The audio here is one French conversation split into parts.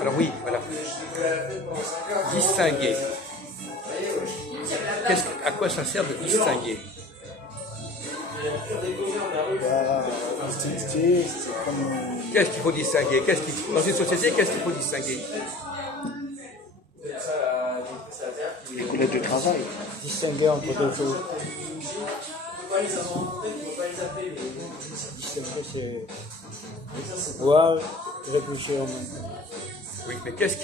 Alors oui, voilà. Distinguer. À quoi ça sert de distinguer? Qu'est-ce qu'il faut distinguer? Dans une société, qu'est-ce qu'il faut distinguer? Les collègues de travail. Distinguer entre deux choses. Distinguer, c'est voir, réfléchir en même temps. Oui, mais qu'est-ce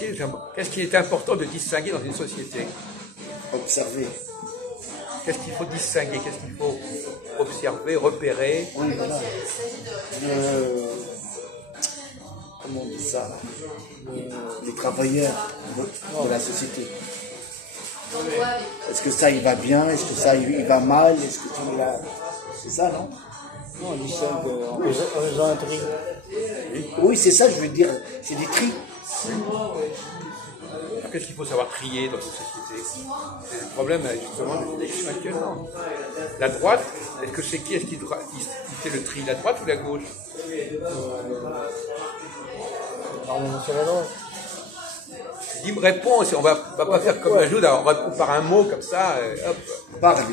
qui est important de distinguer dans une société? Observer. Qu'est-ce qu'il faut distinguer? Qu'est-ce qu'il faut observer, repérer? Oui, voilà. Comment on dit ça? Les travailleurs de la société. Est-ce que ça il va bien? Est-ce que ça il va mal? Est-ce que il a... C'est ça, non? Non, on distingue en faisant un tri. Oui, c'est ça, je veux dire. C'est des tris. Qu'est-ce qu'il faut savoir trier dans une société? C'est le problème justement de l'élection actuellement. La droite, est-ce que c'est qui est-ce qui fait le tri? La droite ou la gauche? C'est la droite. Il me répond, on va pas faire comme un jeu, on va répondre par un mot comme ça, hop,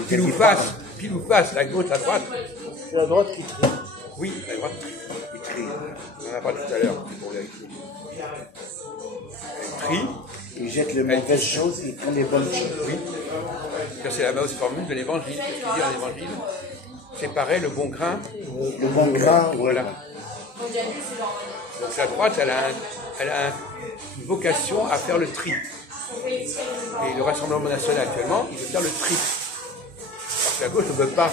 pile ou face, la gauche, la droite. C'est la droite qui trie. Oui, la droite qui trie. On en a parlé tout à l'heure, pour vérifier. Elle trie. Il jette les mauvaises choses et prend les bonnes choses. Oui. C'est la base formule de l'évangile. Qu'est-ce qu'il dit dans l'évangile? Séparer le bon grain. Le bon grain, voilà. Donc la droite, elle a une vocation à faire le tri. Et le Rassemblement national actuellement, il veut faire le tri. Parce que la gauche ne veut pas.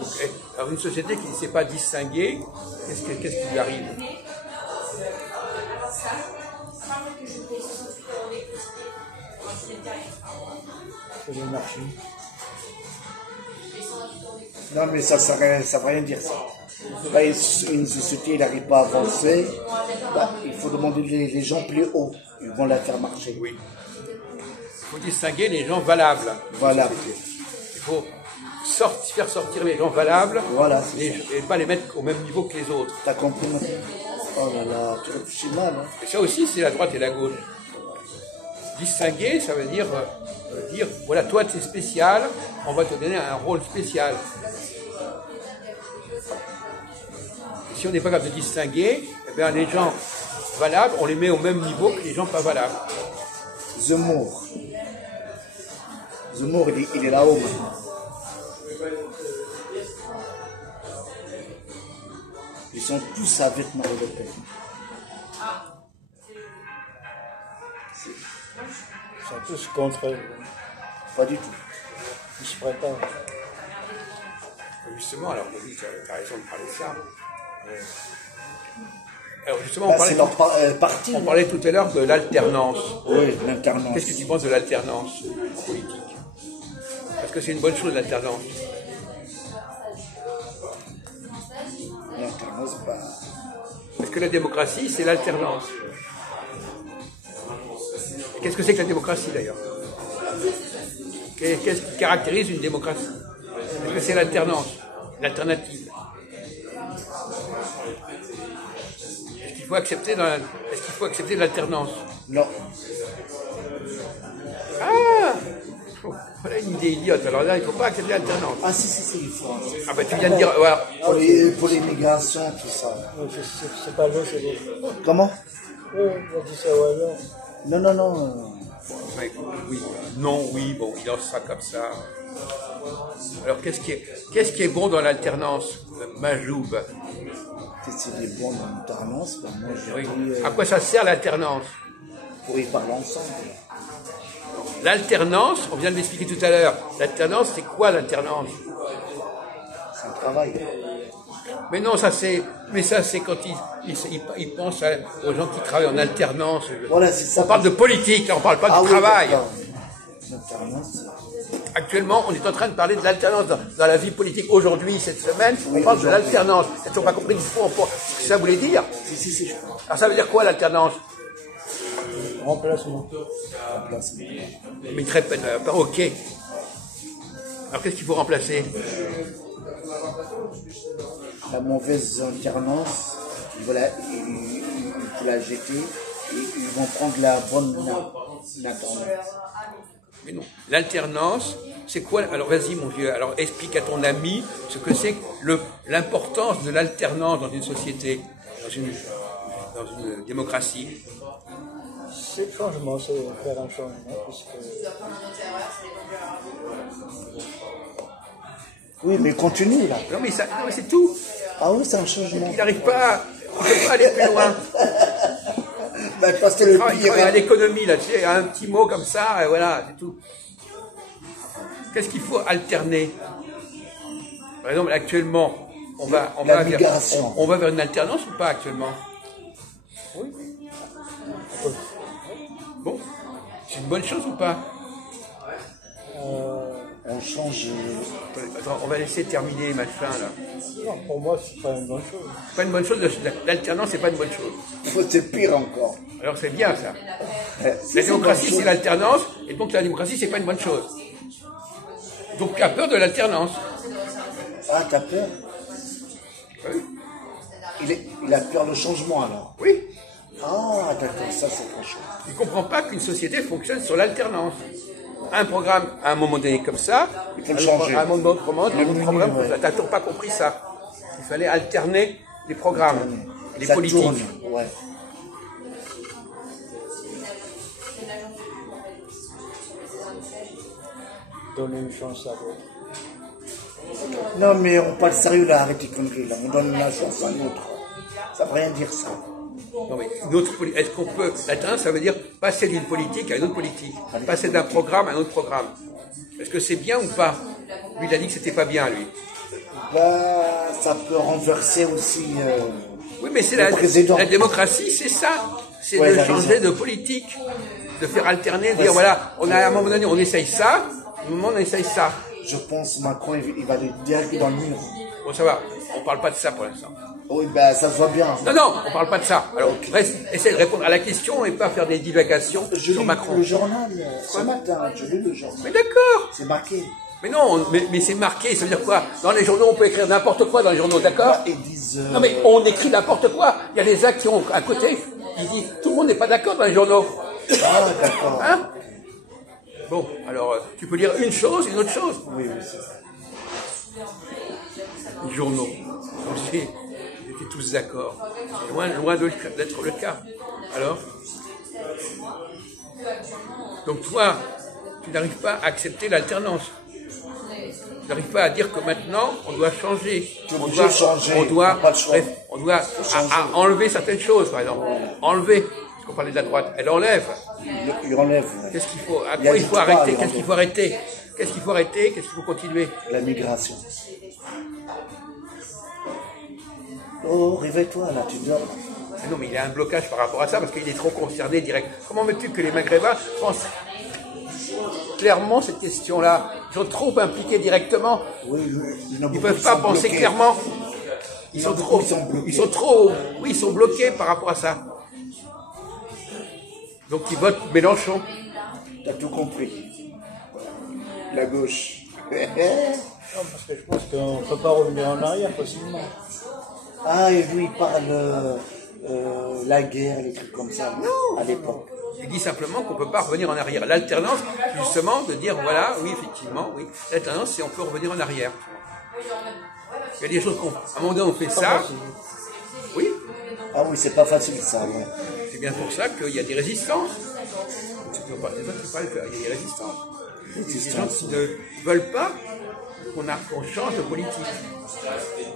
Donc, alors une société qui ne sait pas distinguer, qu'est-ce qui lui arrive? C'est l'anarchie. Non, mais ça ne veut rien dire ça. Quand une société n'arrive pas à avancer, il faut demander les gens plus haut. Ils vont la faire marcher. Oui. Il faut distinguer les gens valables. Voilà. Il faut faire sortir les gens valables, voilà, et pas les mettre au même niveau que les autres. T'as compris maintenant? Oh là là, tu réfléchis mal. Hein. Et ça aussi, c'est la droite et la gauche. Distinguer, ça veut dire voilà, toi tu es spécial, on va te donner un rôle spécial. Et si on n'est pas capable de distinguer, eh bien, les gens valables, on les met au même niveau que les gens pas valables. Zemmour, il est là-haut. Ils sont tous avec Marie Le Pen. Ils sont tous contre elle. Pas du tout. Ils se préparent. Justement, alors oui, tu as raison de parler de ça. Alors justement, on parlait tout à l'heure de l'alternance. Oui, l'alternance. Qu'est-ce que tu penses de l'alternance politique? Est-ce que c'est une bonne chose, l'alternance? L'alternance, Est-ce que la démocratie, c'est l'alternance? Qu'est-ce que c'est que la démocratie, d'ailleurs? Qu'est-ce qui caractérise une démocratie? Est-ce que c'est l'alternance, l'alternative? Est-ce qu'il faut accepter l'alternance? Non. Ah! Voilà une idée idiote. Alors là, il ne faut pas accepter l'alternance. Ah si, il faut. Ah ben tu viens de dire, voilà. Pour les migrations, tout ça. C'est pas l'eau, c'est l'eau. Comment? Oui, on a dit ça au hasard. Non. Oui, non, oui, bon, il lance ça comme ça. Alors, qu'est-ce qui est bon dans l'alternance, Majoub? Qu'est-ce qui est bon dans l'alternance? Moi, je dis, à quoi ça sert l'alternance? Pour y parler ensemble. L'alternance, on vient de l'expliquer tout à l'heure. L'alternance, c'est quoi l'alternance? C'est un travail. Mais non, ça c'est quand ils pensent aux gens qui travaillent en alternance. Voilà, c'est ça. On parle de politique, on ne parle pas de travail. L'alternance. Actuellement, on est en train de parler de l'alternance dans la vie politique. Aujourd'hui, cette semaine, on parle de l'alternance. Est-ce qu'on n'a pas compris du fond ce que ça voulait dire? Si, je crois. Alors ça veut dire quoi l'alternance? Remplacement. Remplacement. Mais très pas OK. Alors qu'est-ce qu'il faut remplacer? La mauvaise alternance, ils vont la jeter et ils vont prendre la bonne alternance. Mais non. L'alternance, c'est quoi? Alors vas-y mon vieux, alors explique à ton ami ce que c'est l'importance de l'alternance dans une société, dans une démocratie. C'est le changement, c'est faire un changement. Puisque... Oui, mais continue là. Non mais c'est tout. Ah oui, c'est un changement. Il n'arrive pas, il ne peut pas aller plus loin. Ben, parce que le Il pire. travaille à l'économie là, tu sais, un petit mot comme ça, et voilà, c'est tout. Qu'est-ce qu'il faut alterner? Par exemple, actuellement, on va vers une alternance ou pas actuellement? Oui. Bon, c'est une bonne chose ou pas? On change. Attends, on va laisser terminer machin là. Non, pour moi, c'est pas une bonne chose. C'est pas une bonne chose, l'alternance c'est pas une bonne chose. C'est pire encore. Alors c'est bien ça. La démocratie c'est l'alternance, et donc la démocratie c'est pas une bonne chose. Donc tu as peur de l'alternance. Ah, t'as peur? Oui. Il a peur le changement alors. Oui. Ah, d'accord, ça c'est autre chose. Il ne comprend pas qu'une société fonctionne sur l'alternance. Un programme à un moment donné comme ça, il faut le changer. À un moment donné, un programme comme ça. Tu n'as toujours pas compris ça. Il fallait alterner les programmes, les ça politiques. Tourne, ouais. Donner une chance à l'autre. Non, mais on parle sérieux là, arrête les conneries là. On donne la chance à l'autre. Ça ne veut rien dire ça. Non, mais est-ce qu'on peut. L'alternance, ça veut dire passer d'une politique à une autre politique. Passer d'un programme à un autre programme. Est-ce que c'est bien ou pas? Lui, il a dit que c'était pas bien, lui. Bah, ça peut renverser aussi. Oui, mais c'est la démocratie, c'est ça. C'est de changer de politique. De faire alterner, de dire voilà, on a à un moment donné, on essaye ça, à un moment on essaye ça. Je pense Macron, il va aller direct dans le mur. Bon, ça va, on parle pas de ça pour l'instant. Oui, ben ça se voit bien. Non, on parle pas de ça. Alors, essaie de répondre à la question et pas faire des divagations sur Macron. Le journal, ce matin, je lis le journal. Mais d'accord. C'est marqué. Mais non, mais c'est marqué, ça veut dire quoi? Dans les journaux, on peut écrire n'importe quoi dans les journaux, d'accord? Ils disent... Non mais on écrit n'importe quoi. Il y a les actes qui ont à côté. Ils disent, tout le monde n'est pas d'accord dans les journaux. Ah, d'accord. Hein? Bon, alors, tu peux lire une chose et une autre chose. Oui, c'est ça. Les journaux. Ils étaient tous d'accord. Loin d'être le cas. Alors? Donc toi, tu n'arrives pas à accepter l'alternance. Tu n'arrives pas à dire que maintenant, on doit changer. On doit enlever certaines choses, par exemple. Enlever. Parce qu'on parlait de la droite. Elle enlève. Il enlève. Qu'est-ce qu'il faut? À quoi il faut arrêter? Qu'est-ce qu'il faut arrêter? Qu'est-ce qu'il faut arrêter? Qu'est-ce qu'il faut continuer? La migration. Oh, réveille-toi, là, tu dors. Non, mais il y a un blocage par rapport à ça, parce qu'il est trop concerné direct. Comment veux-tu que les Maghrébins pensent clairement cette question-là? Ils sont trop impliqués directement. Oui, ils ne peuvent pas penser clairement. Ils sont bloqués par rapport à ça. Donc ils votent Mélenchon. T'as tout compris. La gauche. Non, parce que je pense qu'on ne peut pas revenir en arrière facilement. Ah, et lui, il parle la guerre, les trucs comme ça, à l'époque. Il dit simplement qu'on ne peut pas revenir en arrière. L'alternance, justement, de dire, voilà, oui, effectivement, oui. L'alternance, c'est on peut revenir en arrière. Il y a des choses qu'on... À un moment donné, on fait ça. Oui. Ah oui, c'est pas facile, ça, ouais. C'est bien pour ça qu'il y a des résistances. C'est toi qui parles qu'il y a des résistances. Il y a des gens qui ne veulent pas qu'on change de politique.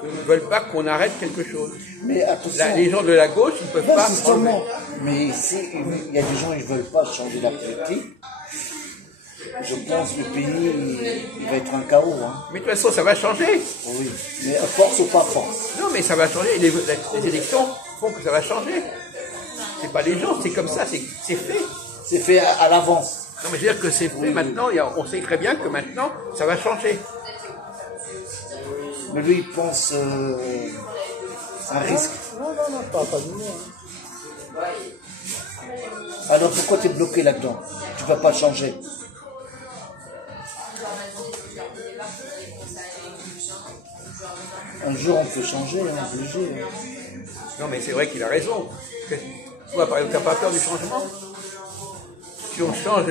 Qui ne veulent pas qu'on arrête quelque chose. Mais attention. Les gens de la gauche, ils ne peuvent pas... Justement. Mais ici, il y a des gens qui ne veulent pas changer la politique. Je pense que le pays, il va être un chaos. Hein. Mais de toute façon, ça va changer. Oui, mais à force ou pas force. Non, mais ça va changer. Les élections font que ça va changer. C'est pas les gens, c'est comme ça, c'est fait. C'est fait à l'avance. Non, mais je veux dire que c'est fait maintenant. On sait très bien que maintenant, ça va changer. Mais lui, il pense un risque. Non, pas du tout. Alors pourquoi tu es bloqué là-dedans? Tu ne vas pas changer. Un jour on peut changer, hein, obligé. Hein. Non, mais c'est vrai qu'il a raison. Toi, par exemple, tu n'as pas peur du changement? Si on change,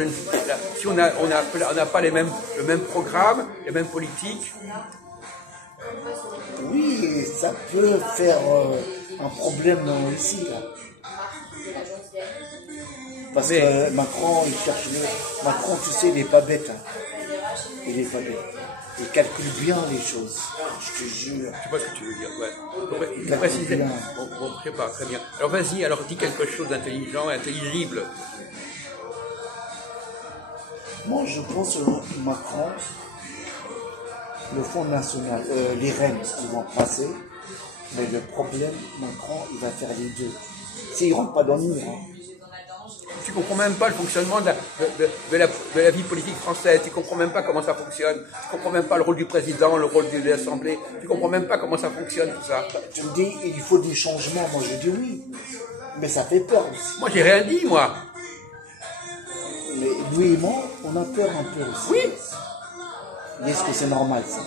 si on n'a pas le même programme, les mêmes politiques. Oui, ça peut faire un problème ici. Là. Parce que Macron, il cherche mieux. Macron, tu sais, il n'est pas bête. Hein. Il n'est pas bête. Il calcule bien les choses. Je te jure. Je sais pas ce que tu veux dire. Ouais. Il calcule bien. Bon, je sais pas, très bien. Alors vas-y, alors dis quelque chose d'intelligent, intelligible. Moi, je pense que Macron, le Front National, les Rennes, ils vont passer. Mais le problème, Macron, il va faire les deux. S'il ne rentre pas dans le mur. Hein. Tu ne comprends même pas le fonctionnement de la vie politique française. Tu ne comprends même pas comment ça fonctionne. Tu ne comprends même pas le rôle du président, le rôle de l'Assemblée. Tu ne comprends même pas comment ça fonctionne, tout ça. Tu me dis, il faut des changements. Moi, je dis oui. Mais ça fait peur aussi. Moi, j'ai rien dit, moi. Mais lui et moi, on a peur un peu aussi. Oui. Mais est-ce que c'est normal, ça?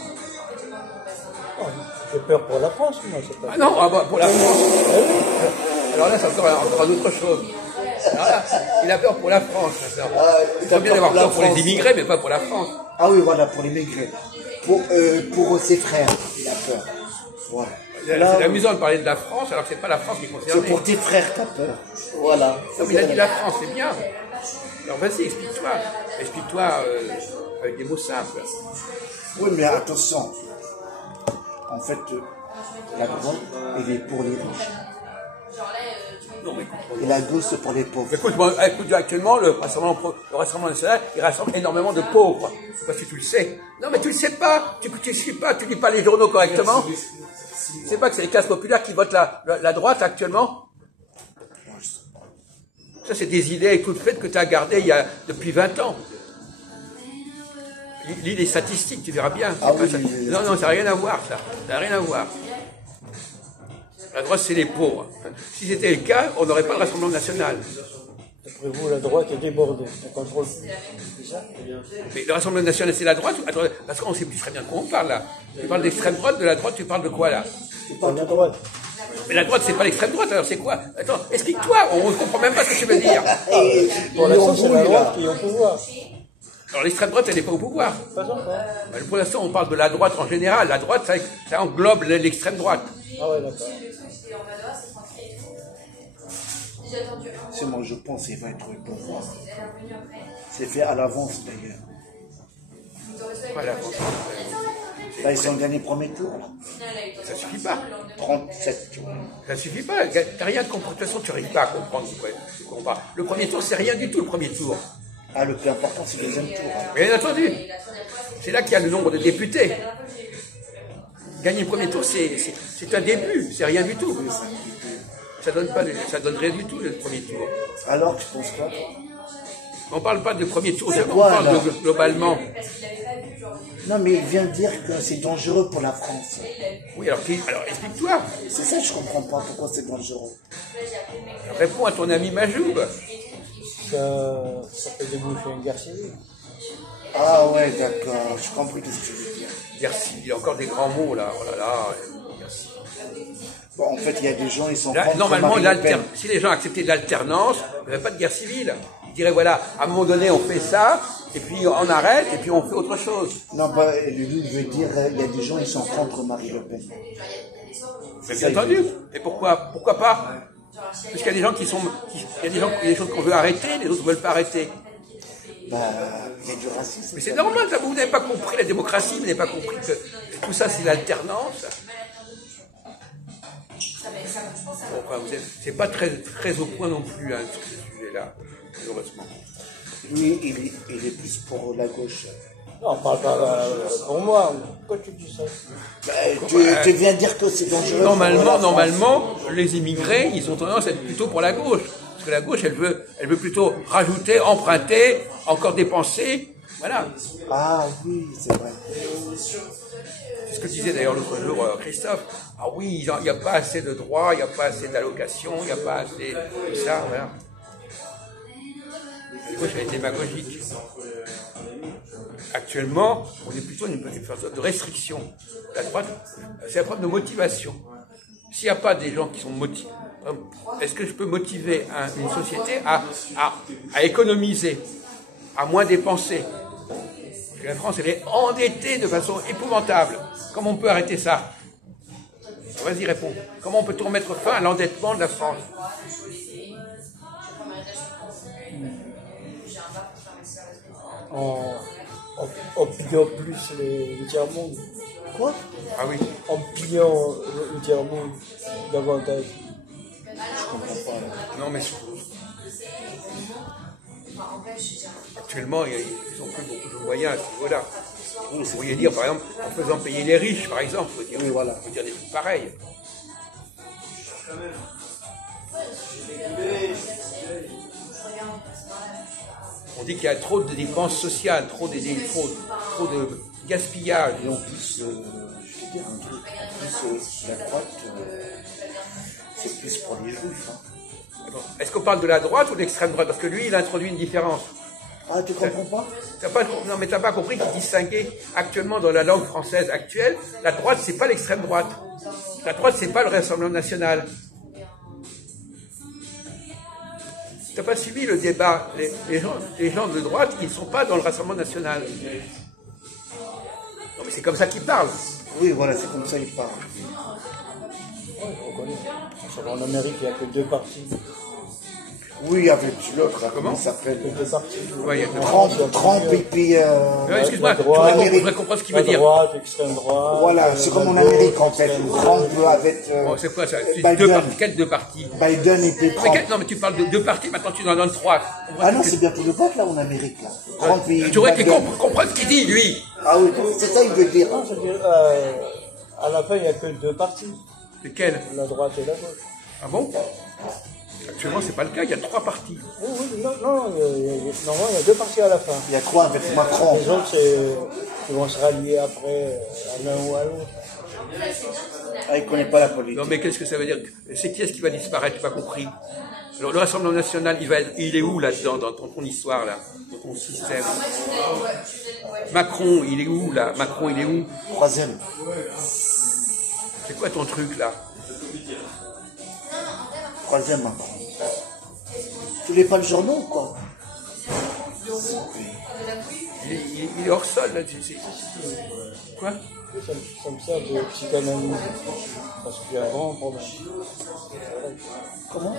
Oh, j'ai peur pour la France, moi. Pas... Ah non, pour la France. Alors là, c'est encore autre chose. Alors là, il a peur pour la France. Il faut bien avoir peur pour les immigrés, mais pas pour la France. Ah oui, voilà, pour les immigrés. Pour ses frères, il a peur. Voilà. C'est amusant de parler de la France, alors que c'est pas la France qui est concernée. C'est pour tes frères que tu as peur. Voilà. Non, mais il a dit la France, c'est bien. Alors vas-y, explique-toi. Explique-toi avec des mots simples. Oui, mais attention. En fait, la droite, elle est pour les riches. Non, mais et la gauche, c'est pour les pauvres. Écoute, actuellement, le Rassemblement national, il rassemble énormément de pauvres. Je sais pas si tu le sais. Non, mais tu le sais pas. Tu suis pas, tu lis pas les journaux correctement. Tu sais pas que c'est les classes populaires qui votent la droite actuellement? Ça, c'est des idées toutes faites que tu as gardées depuis 20 ans. Lis les statistiques, tu verras bien. Ah oui, non, ça n'a rien à voir, ça. Ça n'a rien à voir. La droite, c'est les pauvres. Si c'était le cas, on n'aurait pas le Rassemblement national. D'après vous, la droite est débordée. On contrôle. C'est ça? Mais le Rassemblement national, c'est la droite? Parce qu'on sait plus très bien de quoi on parle, là. Tu parles d'extrême droite, de la droite, tu parles de quoi, là? Tu parles de la droite. Mais la droite, c'est pas l'extrême droite, alors c'est quoi? Attends, explique-toi, on ne comprend même pas ce que tu veux dire. Pour l'instant, c'est la droite qui est au pouvoir. Alors l'extrême droite, elle n'est pas au pouvoir. Pas encore. Pour l'instant, on parle de la droite en général. La droite, ça englobe l'extrême droite. Ah ouais, d'accord. C'est moi, je pense qu'il va être au pouvoir. C'est fait à l'avance, d'ailleurs. Voilà. Là, ils ont gagné le premier tour. Là. Ça suffit pas. 37, tu vois. Ça suffit pas. T'as rien de compris. De toute façon, tu n'arrives pas à comprendre. Le premier tour, c'est rien du tout, le premier tour. Ah, le plus important, c'est le deuxième tour. Hein. Bien entendu. C'est là qu'il y a le nombre de députés. Gagner le premier tour, c'est un début. C'est rien du tout. Ça donne rien du tout, le premier tour. Alors, tu penses quoi? On ne parle pas de premier tour, on quoi, parle globalement. Non, mais il vient de dire que c'est dangereux pour la France. Oui, alors explique-toi. C'est ça que je ne comprends pas, pourquoi c'est dangereux. Réponds à ton ami Majoub. Ça peut déboucher une guerre civile. Ah ouais, d'accord, je comprends ce que tu veux dire. Guerre civile, il y a encore des grands mots là, oh là là. Bon, en fait, il y a des gens, ils sont là, normalement, si les gens acceptaient l'alternance, il n'y aurait pas de guerre civile. Ils diraient, voilà, à un moment donné, on fait ça, et puis on arrête, et puis on fait autre chose. Non, bah, lui veut dire, il y a des gens, ils sont contre Marie Le Pen. Mais bien entendu. Et pourquoi pas? Parce qu'il y a des gens il y a des choses qu'on veut arrêter, les autres ne veulent pas arrêter. Bah, il y a du racisme. Mais c'est normal, ça, vous n'avez pas compris la démocratie, vous n'avez pas compris que tout ça, c'est l'alternance. Bon, enfin, c'est pas très au point non plus, hein, sur ce sujet-là, malheureusement. Lui, il est plus pour la gauche. Non, on parle pas pour moi. Pourquoi tu dis ça? Tu viens de dire que c'est dangereux. Normalement, les immigrés, ils ont tendance à être plutôt pour la gauche. Parce que la gauche, elle veut plutôt rajouter, emprunter, encore dépenser. Voilà. Ah oui, c'est vrai. C'est ce que disait d'ailleurs l'autre jour Christophe. Ah oui, il n'y a pas assez de droits, il n'y a pas assez d'allocations, il n'y a pas assez de ça, voilà. La gauche, elle est démagogique. Actuellement, on est plutôt une sorte de restriction. La droite, c'est la preuve de motivation. S'il n'y a pas des gens qui sont motivés, est-ce que je peux motiver une société à économiser, à moins dépenser? Parce que la France, elle est endettée de façon épouvantable. Comment on peut arrêter ça? Vas-y, réponds. Comment on peut-on mettre fin à l'endettement de la France? En pillant plus le tiers-monde. Quoi? Ah oui. En pillant le tiers-monde davantage. Je comprends pas. Là. Non, mais actuellement, ils n'ont plus beaucoup de moyens à ce niveau-là. Oui, Vous pourriez dire, par exemple, en faisant payer les riches, par exemple, faut dire, oui, voilà. faut dire des trucs pareils. On dit qu'il y a trop de dépenses sociales, trop de gaspillage. Et en plus, je vais dire un truc, en plus, la droite, c'est plus pour les juifs. Hein. Est-ce qu'on parle de la droite ou de l'extrême droite? Parce que lui, il a introduit une différence. Ah, tu comprends pas? Non, mais t'as pas compris qu'il distinguait actuellement dans la langue française actuelle, la droite, c'est pas l'extrême droite. La droite, c'est pas le Rassemblement national. T'as pas suivi le débat, les gens de droite qui ne sont pas dans le Rassemblement national. Non, mais c'est comme ça qu'ils parlent. Oui, voilà, c'est comme ça qu'ils parlent. Oui, on connaît. En Amérique, il n'y a que 2 partis. Oui, avec l'autre, comment il s'appelle? Ouais, il y a Trump et puis... excuse-moi, je voudrais comprendre ce qu'il veut dire. Droite, extrême droite. Voilà, c'est comme en Amérique en fait. Trump avec... Bon, c'est quoi ça? Biden. Quels 2 partis? Biden et puis Trump. Non, mais tu parles de 2 partis, maintenant tu en donnes 3. Ah non, c'est bientôt le vote là en Amérique. Là. Trump et Tu aurais Biden. comprendre ce qu'il dit, lui. Ah oui, c'est ça il veut dire. Non, je veux dire, à la fin, il n'y a que 2 partis. Lesquels? La droite et la gauche. Ah bon? Actuellement, c'est pas le cas, il y a 3 partis. Oui, oui, normalement, il y a 2 partis à la fin. Il y a 3 avec Macron. Les autres, ils vont se rallier après à l'un ou à l'autre. Ah, il ne connaît pas la politique. Non, mais qu'est-ce que ça veut dire? C'est qui est-ce qui va disparaître? Pas compris. Alors, le Rassemblement national, il est où là-dedans, dans ton histoire, là, dans ton système? Macron, il est où, là? Macron, il est où? 3e. C'est quoi ton truc, là? 3e Macron. Tu lis pas le journal, quoi? Il est hors sol, là, tu sais. Quoi? Ça me sert de psychanalyse. Parce qu'il y a un grand problème. Comment?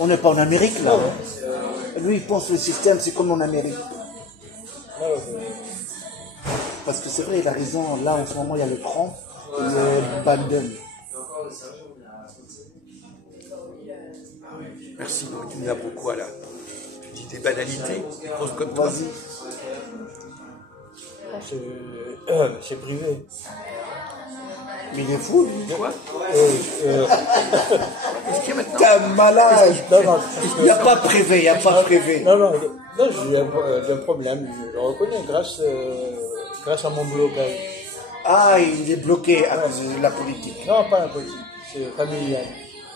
On n'est pas en Amérique, là. Lui, il pense que le système, c'est comme en Amérique. Parce que c'est vrai, il a raison. Là, en ce moment, il y a le Trump et le Biden. Merci, donc tu me apprends quoi, là? Tu dis des banalités, des choses comme toi. Vas-y. C'est privé. Mais il est fou, lui. Quoi? Qu'est-ce qu'il y a maintenant? T'es un malade. Non, Il n'y a pas privé, il n'y a pas privé. non, j'ai un problème. Je le reconnais grâce à mon blocage. Ah, il est bloqué à cause de la politique. Non, pas la politique. C'est familial.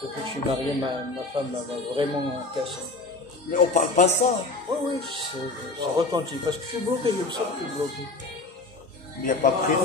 Depuis que je suis marié, ma femme m'a vraiment cassé. Mais on parle pas ça. Oui, c'est retentit. Parce que je suis bloqué, je me sens que je suis bloqué. Mais il n'y a pas privé.